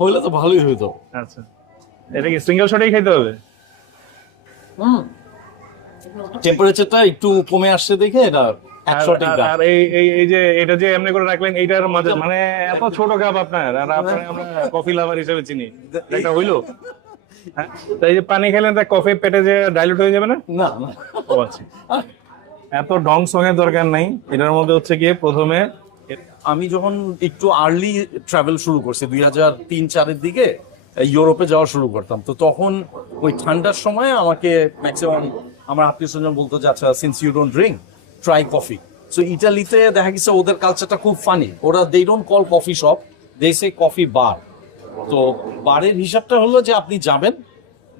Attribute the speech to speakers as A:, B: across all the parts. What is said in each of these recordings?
A: হইলে তো ভালোই হইতো।
B: আচ্ছা। এটা কি সিঙ্গেল শটেই খাইতে হবে?
A: টেম্পারেচারটা একটু কমে আসছে দেখে এটা
B: আর-
A: শট
B: আর- আর এই এই এই যে এটা যে এমনি করে রাখলেন এইটার মাঝে মানে এত ছোট কাপ আপনার আর আপনার আমরা কফি লাভার হিসেবে চিনি। এটা হইল? হ্যাঁ? এই যে পানি খেলেন তা কফি পেটে যে ডাইলুট হয়ে যাবে না?
A: না না।
B: ও আচ্ছা। এত ডং সং এর দরকার নাই। এটার মধ্যে হচ্ছে গিয়ে প্রথমে
A: আমি যখন একটু আর্লি ট্রাভেল শুরু করছি, দুই হাজার তিন চারের দিকে ইউরোপে যাওয়া শুরু করতাম। তো তখন ওই ঠান্ডার সময় আমাকে ম্যাক্সিমাম আমার আত্মীয় স্বজন বলতো যে আচ্ছা since you don't drink try coffee so ইটালিতে দেখা গেছে ওদের কালচারটা খুব ফানি ওরা they don't call coffee shop they say coffee bar তো বারের হিসাবটা হলো যে, আপনি যাবেন,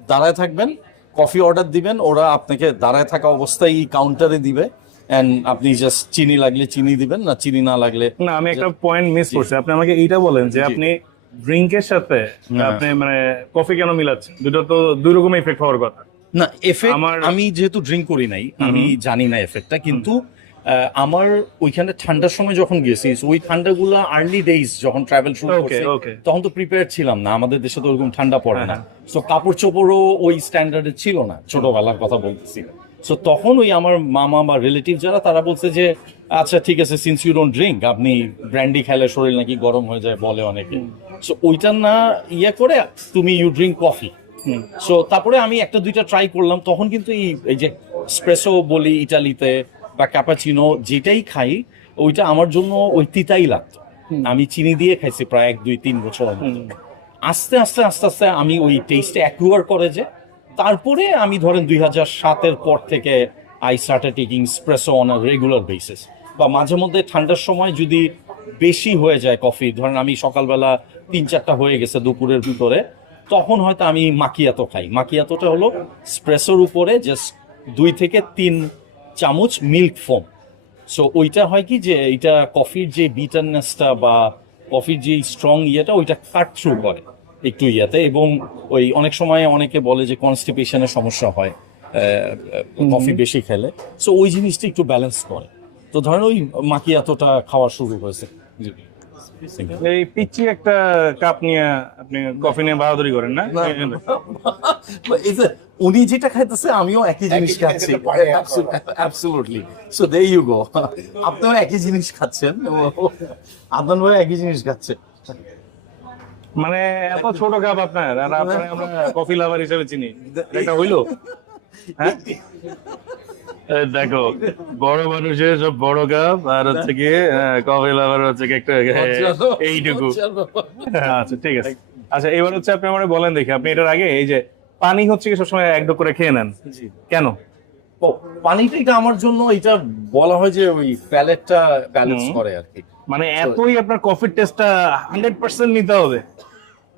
A: দাঁড়ায় থাকবেন কফি অর্ডার দিবেন, ওরা আপনাকে দাঁড়ায় থাকা অবস্থায় কাউন্টারে দিবে। এন্ড আপনি জাস্ট চিনি লাগলে চিনি দিবেন না চিনি না লাগলে
B: না আমি একটা পয়েন্ট মিস করছি। আপনি আমাকে এইটা বলেন যে আপনি ড্রিঙ্কের সাথে
A: হ্যাঁ।
B: আপনি মানে কফি কেন মিলাচ্ছেন? দুটো তো দুই রকম ইফেক্ট হওয়ার কথা।
A: না এফেক্ট
B: আমার-
A: আমি যেহেতু ড্রিঙ্ক করি নাই আমি জানি না এফেক্টটা কিন্তু আমার ওইখানে ঠান্ডার সময় যখন গেছি ওই ঠান্ডাগুলো আর্লি ডেইজ যখন ট্রাভেল শুরু করছি তখন তো প্রিপেয়ার ছিলাম না। আমাদের দেশে তো ওরকম ঠান্ডা পড়ে না।
B: হ্যাঁ,
A: সো কাপড় চোপড়ও ওই স্ট্যান্ডার্ডে ছিল না ছোটবেলার কথা বলতেছি। সো তখন ওই আমার মামা বা রিলেটিভ যারা তারা বলছে যে আচ্ছা ঠিক আছে সিন্স ইউ ডোন্ট ড্রিঙ্ক আপনি ব্র্যান্ডি খেলে শরীর নাকি গরম হয়ে যায় বলে অনেকে। সো ওইটা না ইয়ে করে তুমি ইউ ড্রিঙ্ক কফি সো তারপরে আমি একটা দুইটা ট্রাই করলাম। তখন কিন্তু এই এই যে স্প্রেসো বলি ইটালিতে বা ক্যাপাচিনো যেটাই খাই ওইটা আমার জন্য ওই তিতাই লাগতো। আমি চিনি দিয়ে খাইছি প্রায় এক দুই তিন বছর আস্তে আস্তে আস্তে আস্তে আমি ওই টেস্টে অ্যাকুয়ার করে যে তারপরে আমি ধরেন দুই হাজার সাতের পর থেকে I started taking espresso on regular basis বা মাঝে মধ্যে ঠান্ডার সময় যদি বেশি হয়ে যায় কফি ধরেন আমি সকালবেলা তিন চারটা হয়ে গেছে দুপুরের ভিতরে, তখন হয়তো আমি মাকিয়াতো খাই। মাকিয়াতোটা হলো স্প্রেসোর উপরে জাস্ট দুই থেকে তিন চামচ মিল্ক ফোম সো ওইটা হয় কি যে এটা কফির যে বিটারনেসটা বা কফির যে স্ট্রং ইয়েটা, ওইটা কাট থ্রু করে। একটু ইয়েতে এবং ওই অনেক সময় অনেকে বলে যে কনস্টিপেশনের সমস্যা হয় কফি বেশি খেলে। সো ওই জিনিসটা একটু ব্যালেন্স করে। তো ধরেন ওই মাকি এতটা খাওয়া শুরু হয়েছে।
B: এই পিচ্ছি একটা কাপ নিয়ে আপনি কফি নিয়ে বাহাদুরি করেন না?
A: এই উনি যেটা খাইতেছে আমিও একই জিনিস খাচ্ছি। Absolutely so there you go আপনিও একই জিনিস খাচ্ছেন। আদনান ভাই একই জিনিস খাচ্ছে।
B: মানে এত ছোট কাপ আপনার আর আপনার আমরা কফি লাভার হিসেবে চিনি। এটা হইল? হ্যাঁ? দেখো বড় মানুষের সব বড় কাপ আর হচ্ছে কি কফি লাভার হচ্ছে কি একটা এইটুকু। আচ্ছা ঠিক আছে। আচ্ছা এবার হচ্ছে আপনি আমার বলেন দেখি আপনি এটার আগে এই যে পানি হচ্ছে কি সবসময় এক করে খেয়ে নেন? কেন?
A: পানিটা এটা আমার জন্য এটা বলা হয় যে ওই প্যালেটটা ব্যালেন্স করে আর কি।
B: মানে এতই আপনার কফির টেস্টটা হান্ড্রেড পার্সেন্ট নিতে হবে।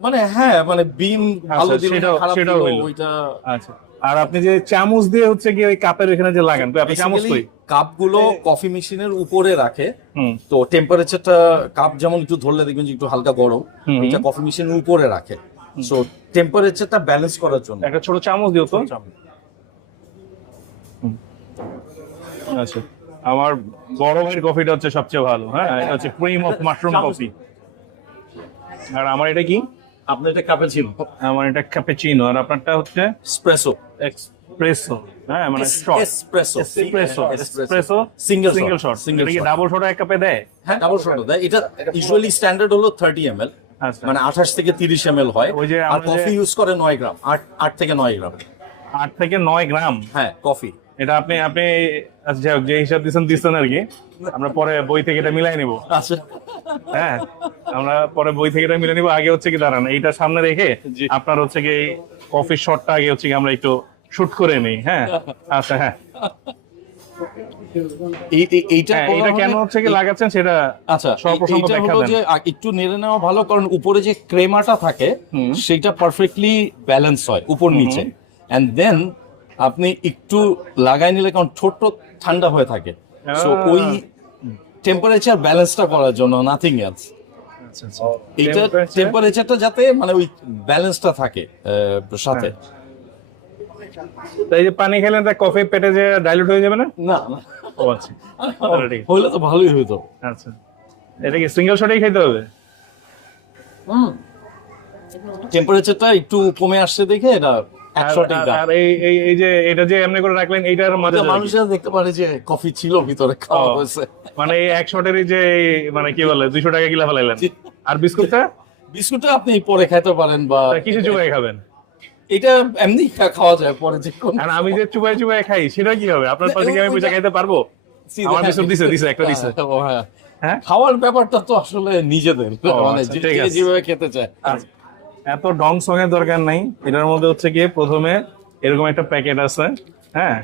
A: মানে হ্যাঁ মানে বিন ভালো দিল খারাপ
B: সেটাও
A: দিল ওইটা
B: আচ্ছা আর আপনি যে চামচ দিয়ে হচ্ছে কি ওই কাপের এখানে যে লাগান আপনি চামচ কই?
A: কাপগুলো কফি মেশিনের উপরে রাখে।
B: হুম।
A: তো টেম্পারেচারটা কাপ যেমন একটু ধরলে দেখবেন যে একটু হালকা গরম। এটা কফি মেশিনের উপরে রাখে। সো টেম্পারেচারটা ব্যালেন্স করার জন্য।
B: একটা ছোট চামচ দিও তো। আচ্ছা। আমার বড় ভাইয়ের কফিটা হচ্ছে সবচেয়ে ভালো হ্যাঁ? এটা হচ্ছে ক্রিম অফ মাশরুম কফি আর আমার এটা কি?
A: আপনার এটা কাপে ছিল
B: আমার এটা ক্যাপাচিনো আর আপনারটা হচ্ছে?
A: স্প্রেসো
B: এক্সপ্রেসো হ্যাঁ মানে short
A: espresso
B: espresso espresso single
A: shot,
B: shot এটা কি ডাবল শট এক কাপে দেয়?
A: হ্যাঁ ডাবল শট দেয়। এটা ইউজুয়ালি স্ট্যান্ডার্ড হলো থার্টি এম এল
B: আচ্ছা।
A: মানে আঠাশ থেকে তিরিশ এম এল হয়।
B: ওই যে
A: আর কফি ইউজ করে নয় গ্রাম। আট আট থেকে নয় গ্রাম।
B: আট থেকে নয় গ্রাম?
A: হ্যাঁ কফি
B: এটা আপনি আপনি আচ্ছা যে হিসাব দিচ্ছেন দিচ্ছেন আর কি। আমরা পরে বই থেকে এটা মিলাই নিব।
A: আচ্ছা।
B: হ্যাঁ আমরা পরে বই থেকে এটা মিলে নিব। আগে হচ্ছে কি দাঁড়ান এইটা সামনে রেখে। আপনার হচ্ছে কি কফি শটটা আগে হচ্ছে কি আমরা একটু শুট করে নিই হ্যাঁ? আচ্ছা হ্যাঁ।
A: এই- এই- এইটা
B: হ্যাঁ, এটা কেন হচ্ছে কি লাগাচ্ছেন সেটা
A: আচ্ছা
B: দেন।
A: একটু নেড়ে নেওয়া ভালো কারণ উপরে যে ক্রেমাটা থাকে সেটা পারফেক্টলি ব্যালেন্স হয় উপর নিচে। এন্ড দেন আপনি একটু লাগাই নিলে কারণ ঠোঁট ঠান্ডা হয়ে থাকে। সো ওই টেম্পারেচার ব্যালেন্সটা করার জন্য নাথিং এলস এইটা টেম্পারেচারটা যাতে মানে ওই ব্যালেন্সটা থাকে সাথে।
B: তো এই যে পানি খেলেন তা কফি পেটে যে ডাইলুট হয়ে যাবে না?
A: না
B: ও আচ্ছা।
A: হইলে তো ভালোই হইতো।
B: আচ্ছা। এটা কি সিঙ্গেল শটেই খাইতে হবে?
A: টেম্পারেচারটা একটু কমে আসছে দেখে এটা
B: আর-
A: একশোটি
B: আর- আর এই এই এই যে এটা যে এমনি করে রাখলেন এইটার মাঝে
A: মানুষেরা দেখতে পারে যে কফি ছিল ভিতরে খাওয়া হয়েছে।
B: মানে এই এক শটেরই যে মানে কি বলে দুইশো টাকা কিলা ফেলাইলেন। আর বিস্কুটটা?
A: বিস্কুটটা আপনি পরে খেতে পারেন বা
B: চুবাই খাবেন?
A: এটা এমনি খাওয়া যায় পরে যে
B: আর আমি যে চুবাই চুবাই খাই সেটা কি হবে? আপনার পাশে কি আমি পয়সা খাইতে পারব? আমার বিস্কুট দিছে দিছে একটা দিছে।
A: হ্যাঁ।
B: হ্যাঁ।
A: খাওয়ার ব্যাপারটা তো আসলে নিজেদের। মানে
B: আচ্ছা।
A: যেভাবে খেতে চায়।
B: আচ্ছা, এত ডং সং এর দরকার নাই। এটার মধ্যে হচ্ছে গিয়ে প্রথমে এরকম একটা প্যাকেট আছে হ্যাঁ?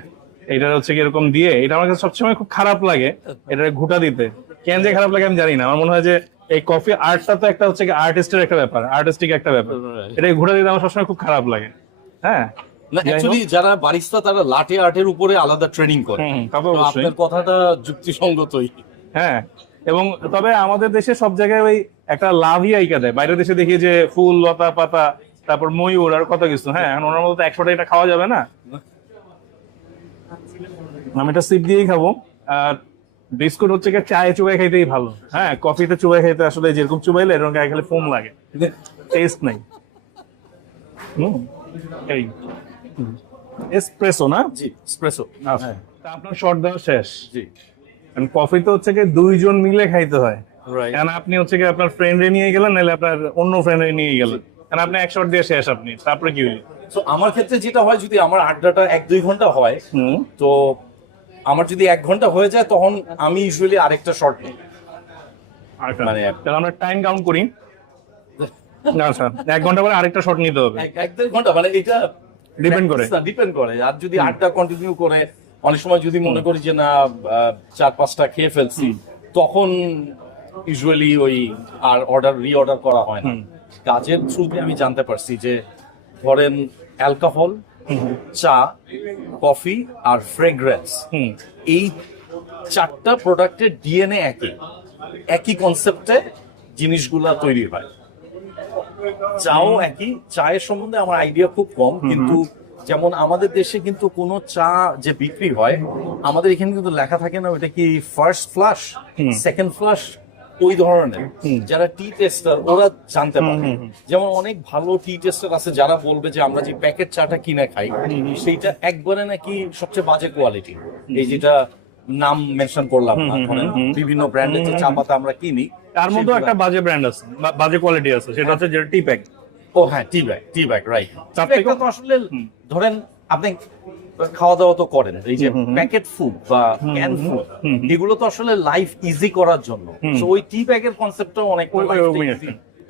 B: এটা হচ্ছে কি এরকম দিয়ে এটা আমার কাছে সবসময় খুব খারাপ লাগে এটা ঘুটা দিতে। কেন যে খারাপ লাগে আমি জানি না। আমার মনে হয় যে এই কফি আর্টটা তো একটা হচ্ছে কি আর্টিস্টের একটা ব্যাপার আর্টিস্টিক একটা ব্যাপার। এটা ঘুটা দিতে আমার সবসময় খুব খারাপ লাগে হ্যাঁ?
A: যারা বারিস্তা তারা লাটে আর্টের উপরে আলাদা ট্রেনিং করে। আপনার কথাটা যুক্তিসঙ্গতই।
B: হ্যাঁ এবং তবে আমাদের দেশে সব জায়গায় ওই একটা লাভই আইকা দেয়। বাইরের দেশে দেখি যে ফুল লতা পাতা তারপর ময়ূর আর কত কিছু। হ্যাঁ এখন ওনার মতো একশোটা এটা খাওয়া যাবে না। আমি এটা সিপ দিয়েই খাব। আর বিস্কুট হচ্ছে কি চায়ে চুবাই খাইতেই ভালো। হ্যাঁ কফিতে চুবাই খাইতে আসলে যেরকম চুবাইলে এরকম গায়ে খালি ফোম লাগে। টেস্ট নাই। হুম এই। এসপ্রেসো না?
A: জি স্প্রেসো
B: আচ্ছা। তা আপনার শর্ট দেওয়া শেষ।
A: জি।
B: কফি তো হচ্ছে কি দুইজন মিলে খাইতে হয়। কারণ আপনি হচ্ছে কি আপনার ফ্রেন্ডে নিয়ে গেলেন নাহলে আপনার অন্য ফ্রেন্ডে নিয়ে গেলেন। কারণ আপনি এক শট দিয়ে শেষ আপনি। তারপরে কি হইল
A: তো আমার ক্ষেত্রে যেটা হয় যদি আমার আড্ডাটা এক দুই ঘণ্টা হয়
B: হুম।
A: তো আমার যদি এক ঘণ্টা হয়ে যায় তখন আমি ইউজুয়ালি আরেকটা শর্ট নিই। মানে-
B: মানে তাহলে আমরা টাইম কাউন্ট করি। আচ্ছা এক ঘণ্টা পরে আরেকটা শট নিতে হবে।
A: এক- দেড় ঘণ্টা মানে এটা
B: Depend করে।
A: ডিপেন্ড করে। আর যদি আড্ডা কন্টিনিউ করে অনেক সময় যদি মনে করি যে না চার পাঁচটা খেয়ে ফেলছি তখন ইউজুয়ালি ওই আর অর্ডার রি অর্ডার করা হয় না। কাজের থ্রুতে আমি জানতে পারছি যে ধরেন অ্যালকোহল চা কফি আর ফ্রেগ্রেন্স এই চারটা প্রোডাক্টের ডিএনএ একই। একই কনসেপ্টে জিনিসগুলা তৈরি হয়। চাও একই চায়ের সম্বন্ধে আমার আইডিয়া খুব কম কিন্তু যেমন আমাদের দেশে কিন্তু কোনো চা যে বিক্রি হয় আমাদের এখানে কিন্তু লেখা থাকে না ওটা কি ফার্স্ট ফ্লাশ সেকেন্ড ফ্লাশ ওই ধরনের যারা টি টেস্টার ওরা জানতে পারে। যেমন অনেক ভালো টি টেস্টার আছে যারা বলবে যে আমরা যে প্যাকেট চাটা কিনে খাই সেইটা একবারে নাকি সবচেয়ে বাজে কোয়ালিটি এই যেটা নাম মেনশন করলাম না বিভিন্ন ব্র্যান্ডের যে চা পাতা আমরা কিনি
B: তার মধ্যে একটা বাজে ব্র্যান্ড আছে বাজে কোয়ালিটি আছে সেটা হচ্ছে যেটা টি প্যাক
A: ও হ্যাঁ tea bag tea bag right
B: তার
A: তো আসলে ধরেন আপনি খাওয়া দাওয়া তো করেন। এই যে প্যাকেট ফুড বা ক্যান ফুড। এগুলো তো আসলে লাইফ ইজি করার জন্য। তো ওই টি ব্যাগের কনসেপ্টটা অনেক।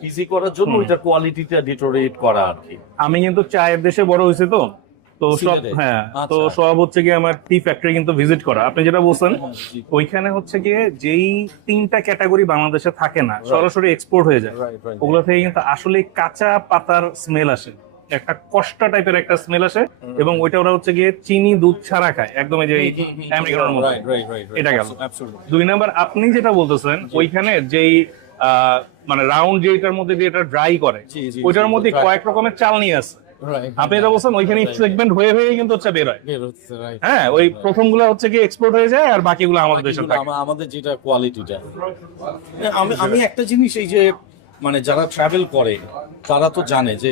A: ইজি করার জন্য ওইটার কোয়ালিটিটা ডিটোরেট করা আর কি।
B: আমি কিন্তু চায়ের দেশে বড় হয়েছে তো। তো সব হ্যাঁ তো
A: আচ্ছা।
B: সব হচ্ছে কি আমার টি ফ্যাক্টরি কিন্তু ভিজিট করা। আপনি যেটা বলছেন ওইখানে হচ্ছে গিয়ে যেই তিনটা ক্যাটাগরি বাংলাদেশে থাকে না সরাসরি এক্সপোর্ট হয়ে যায়. ওগুলো থেকে কিন্তু আসলে কাঁচা পাতার স্মেল আসে। একটা কষ্টা টাইপের একটা স্মেল আসে এবং ওইটা ওরা হচ্ছে গিয়ে চিনি দুধ ছাড়া খায়। একদম এই যে আমেরিকানোর মতো. এটা গেল। দুই নাম্বার আপনি যেটা বলতেছেন ওইখানে যেই মানে রাউন্ড যেটার মধ্যে দিয়ে এটা ড্রাই করে ওইটার মধ্যে কয়েক রকমের চাল নিয়ে আছে আপনি যেটা বলছেন ওইখানে সেগমেন্ট হয়ে হয়ে কিন্তু হচ্ছে বের হয়. হ্যাঁ ওই প্রথমগুলা হচ্ছে কি এক্সপোর্ট হয়ে যায় আর বাকিগুলো আমাদের দেশে থাকে।
A: আমাদের যেটা কোয়ালিটিটা আমি আমি একটা জিনিস এই যে মানে যারা ট্রাভেল করে তারা তো জানে যে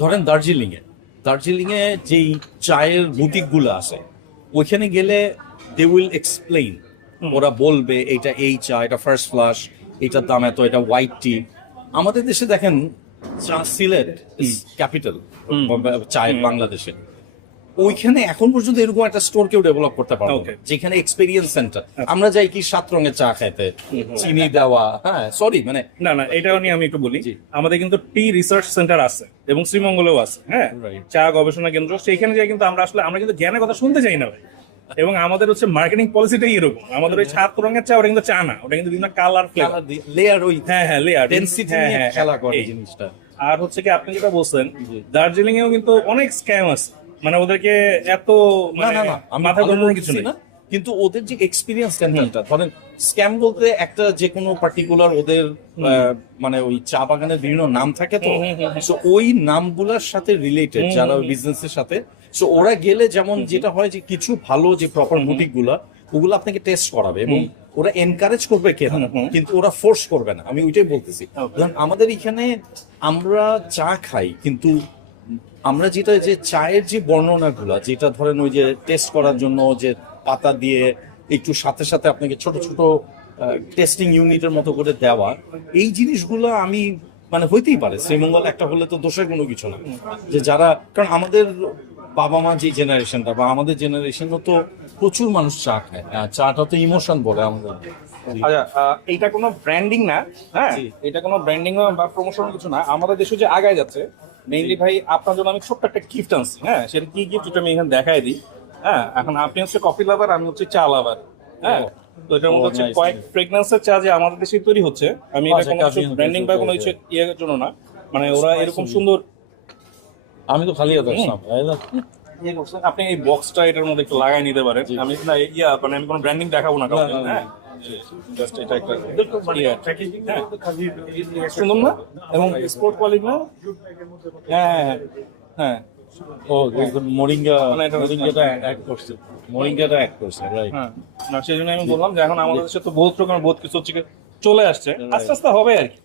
A: ধরেন দার্জিলিং এ দার্জিলিং এ যেই চায়ের বুটিকগুলো আছে ওইখানে গেলে দে উইল এক্সপ্লেইন ওরা বলবে এটা এই চা এটা ফার্স্ট ফ্লাশ এটার দাম এত এটা হোয়াইট টি আমাদের দেশে দেখেন চা সিলেট ক্যাপিটাল চায়ের বাংলাদেশে। ওইখানে এখন পর্যন্ত এরকম একটা স্টোর কেউ ডেভেলপ করতে পারবে. যেখানে এক্সপেরিয়েন্স সেন্টার আমরা যাই কি সাত রঙের চা খাইতে। চিনি দেওয়া হ্যাঁ সরি মানে
B: না না এটাও নিয়ে আমি একটু বলি। আমাদের কিন্তু টি রিসার্চ সেন্টার আছে এবং শ্রীমঙ্গলেও আছে হ্যাঁ? চা গবেষণা কেন্দ্র সেইখানে যাই কিন্তু আমরা আসলে আমরা কিন্তু জ্ঞানের কথা শুনতে চাই না ভাই। এবং আমাদের হচ্ছে মার্কেটিং পলিসিটাই এরকম। আমাদের ওই সাত রঙের চা ওটা কিন্তু চা না ওটা কিন্তু বিভিন্ন কালার ফ্লেভার
A: লেয়ার ওই
B: হ্যাঁ হ্যাঁ লেয়ার
A: ডেন্সিটি
B: হ্যাঁ হ্যাঁ
A: খেলা করে জিনিসটা।
B: আর হচ্ছে কি আপনি যেটা বলছেন দার্জিলিং এও কিন্তু অনেক স্ক্যাম আছে। মানে ওদেরকে এত
A: না
B: মানে
A: না না
B: মাথা
A: ভালো
B: গরমের কিছু
A: না কিন্তু ওদের যে এক্সপিরিয়েন্স টেন্ডারটা ধরেন স্ক্যাম বলতে একটা যে কোনো পার্টিকুলার ওদের মানে ওই চা বাগানের বিভিন্ন নাম থাকে তো। সো ওই নামগুলোর সাথে রিলেটেড যারা ওই বিজনেসের সাথে। সো ওরা গেলে যেমন যেটা হয় যে কিছু ভালো যে প্রপার বুটিকগুলা ওগুলো আপনাকে টেস্ট করাবে এবং ওরা এনকারেজ করবে কেন। কিন্তু ওরা ফোর্স করবে না। আমি ওইটাই বলতেছি. আমাদের এখানে আমরা চা খাই কিন্তু আমরা যেটা যে চায়ের যে বর্ণনাগুলো যেটা ধরেন ওই যে টেস্ট করার জন্য যে পাতা দিয়ে একটু সাথে সাথে আপনাকে ছোট ছোট টেস্টিং ইউনিটের মতো করে দেওয়া এই জিনিসগুলো আমি মানে হইতেই পারে। শ্রীমঙ্গল একটা হলে তো দোষের কোনো কিছু না। যে যারা কারণ আমাদের বাবা মা যে জেনারেশনটা বা আমাদের জেনারেশনও তো প্রচুর মানুষ চা খায়। চাটা তো ইমোশন বলে আমাদের।
B: আচ্ছা এইটা কোনো ব্র্যান্ডিং না হ্যাঁ? এটা কোনো ব্র্যান্ডিং বা প্রমোশন কিছু না। আমাদের দেশে যে আগায় যাচ্ছে মেইনলি ভাই আপনার জন্য আমি ছোট্ট একটা গিফট আনছি হ্যাঁ? সেটা কি গিফট এটা আমি এখানে দেখাই দিই। হ্যাঁ এখন আপনি হচ্ছে কফি লাভার আমি হচ্ছে চা লাভার হ্যাঁ? তো এটার মধ্যে হচ্ছে কয়েক. ফ্রেগনেন্সের চা যে আমাদের দেশে তৈরি হচ্ছে আমি এটা কোনো ব্র্যান্ডিং বা কোনো ইয়ের জন্য না। মানে ওরা এরকম সুন্দর
A: আমি তো খালি আসলাম
B: করছে। আপনি এই বক্সটা এটার মধ্যে একটু লাগাই নিতে পারেন। আমি না ইয়া মানে আমি কোনো ব্র্যান্ডিং দেখাবো না কাউকে হ্যাঁ? জাস্ট এটা একটা ইয়ে, হ্যাঁ। সুন্দর না? এবং স্পোর্ট কোয়ালিটি না? হ্যাঁ হ্যাঁ, হ্যাঁ।
A: ও মোরিঙ্গা
B: মানে এটা-
A: মোরিঙ্গাটা অ্যাড করছে। মোরিঙ্গাটা অ্যাড করছে রাইট
B: হ্যাঁ। না সেই জন্য আমি বললাম যে এখন আমাদের দেশে তো বহুত রকমের বহুত কিছু হচ্ছে চলে আসছে। আস্তে আস্তে হবে আর কি।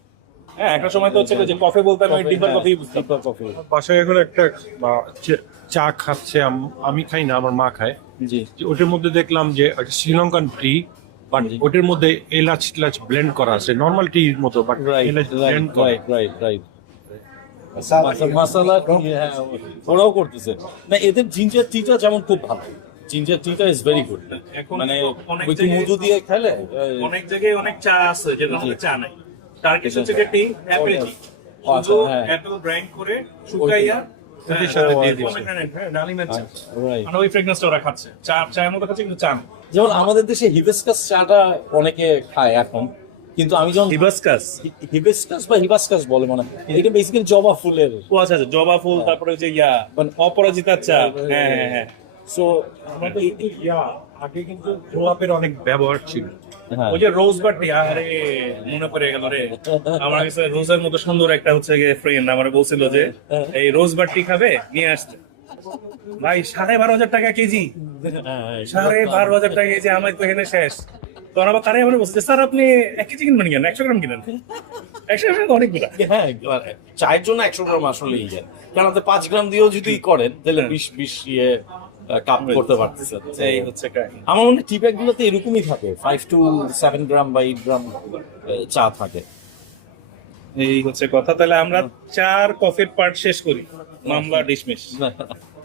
B: হ্যাঁ একটা সময় তো হচ্ছে যে কফি বলতে আমি ডিপার কফি বুঝতাম।
A: কফি
C: বাসায় এখন একটা চা খাচ্ছে আমি খাই না আমার মা খায়।
A: জি।
C: ওটার মধ্যে দেখলাম যে একটা শ্রীলঙ্কান টি বাট ওটার মধ্যে এলাচ টেলাচ ব্লেন্ড করা আছে। নর্মাল টির মতো বাট এলাচ ব্লেন্ড করা।
A: রাইট রাইট রাইট মশলা হ্যাঁ ওরাও করতেছে। না এদের জিঞ্জার টিটা যেমন খুব ভালো জিঞ্জার টিটা ইজ ভেরি গুড মানে
B: অনেক
A: ওই যে
B: জায়গায়-
A: মধু দিয়ে খেলে
B: অনেক জায়গায় অনেক চা আছে যেটা চা নাই। টার্কিশ হচ্ছে শুধু
A: হ্যাঁ।
B: অ্যাপেল গ্রাইন্ড করে শুকাইয়া হ্যাঁ,
A: যেমন আমাদের দেশে হিবিস্কাস চাটা অনেকে খায় এখন কিন্তু আমি যখন
B: হিবাসকাস
A: হিবিস্কাস বা হিবাস্কাস বলে মনে হয়। এটা বেসিক্যালি জবা ফুলের।
B: ও আচ্ছা আচ্ছা জবা ফুল তারপরে ওই যে ইয়া
A: মানে-
B: অপরাজিতা চা। হ্যাঁ হ্যাঁ হ্যাঁ
A: সো
C: আমাদের ইয়া আগে কিন্তু গোলাপের অনেক ব্যবহার ছিল।
A: হ্যাঁ
B: ওই যে রোজ বাটি আরে মনে পড়ে গেল রে। আমার কাছে রোজের মতো সুন্দর একটা হচ্ছে গিয়ে ফ্রেন্ড আমার বলছিল যে এই রোজ বাটি খাবে? নিয়ে আসতে ভাই সাড়ে বারো হাজার টাকা কেজি। সাড়ে বারো হাজার টাকা কেজি আমার তো এখানে শেষ। তখন আবার তারাই আমার বলছে স্যার আপনি এক কেজি কিনবেন কেন একশো গ্রাম কিনেন। একশো গ্রাম অনেকগুলা।
A: হ্যাঁ চায়ের জন্য একশো গ্রাম আসলেই যায় কারণ পাঁচ গ্রাম দিয়েও যদি করেন তাহলে বিশ বিশ ইয়ে কাপ করতে পারতেছেন
B: এই হচ্ছে
A: আমার মনে হয় টি ব্যাগ গুলোতে এরকমই থাকে ফাইভ টু সেভেন গ্রাম বা এইট গ্রাম চা থাকে।
B: এই হচ্ছে কথা। তাহলে আমরা চার কফির পার্ট শেষ করি। মামলা ডিসমিস